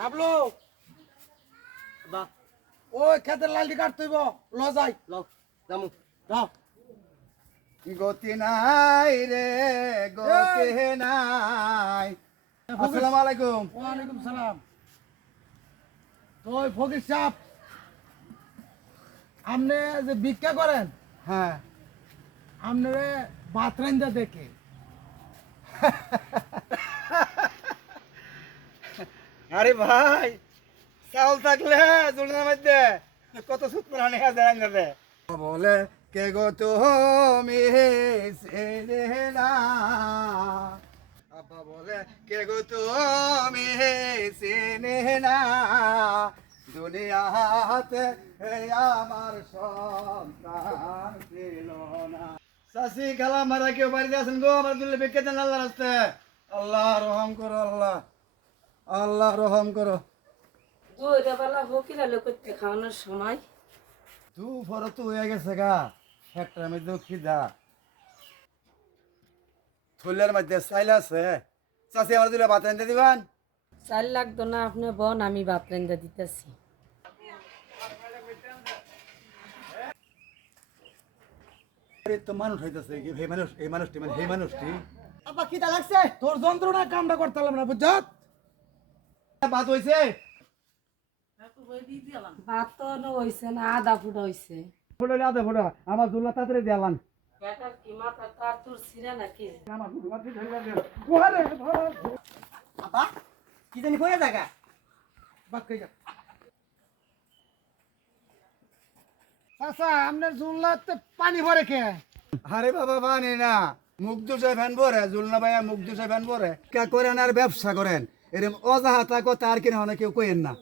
হাবলো বা ওই খেতের লালটি কাটতে হইব ল যাই লও যামু যাও গতি নাই রে গতি নাই। আসসালামু আলাইকুম। ওয়ালাইকুম সালাম। তো ওই ফকির সাহেব আপনি যে ভিক্ষা করেন হ্যাঁ, আপনারে বাথরাইন্দা দেখে আরে ভাই চাউল থাকলে জুলনার মধ্যে কত সুত প্রাণী আছে বলে কে গো তুমি ছেড়ে না, আব্বা বলে কে গো তুমি চেনে না, দুনিয়াতে আমার সন্তান ছিল না। চাষি খালা মারা কেউ বাড়িতে আছেন গো, আমার দুলে বেঁকে দেন আল্লাহ রাস্তে। আল্লাহ রহম করো, আল্লাহ আল্লাহ রহম করো। দুইটা বেলা ফকিরা লোকতে খাওয়ানোর সময় তু ফর তো হয়ে গেছে গা, একটা মধ্যে খিদা থলের মধ্যে চাইল আছে। চাষি আমার দুলে ভাত এনে দিবেন। চাল লাগতো না, আপনি বোন আমি ভাত রান্দা দিতেছি। তো মানুষ হইতেছে কি এই মানুষ, এই মানুষটি মানে এই মানুষটি আব্বা খিদা লাগছে তোর যন্ত্রণা কামটা করতাম না বুঝছত ভাত হইছে। ভাত তো হইছে না, আধা ফুট হইছে। ফোটা আদে ফোটা আমার দুলা তাড়াতাড়ি দিয়ালান। বেটার কি মাথা তার তোর ছিঁড়া নাকি? আমার দুলা আপা কি জানি কইয়া জায়গা বাদ কই যা চাচা আপনার জুনলাতে পানি ভরে কে আরে বাবা বানি না, মুখ দুষে ফ্যান ভরে জুলনা ভাইয়া মুখ দুষে ফ্যান ভরে কে করেন আর ব্যবসা করেন, এরকম অজাহাতা কথা আর কিনা কেউ কইেন না।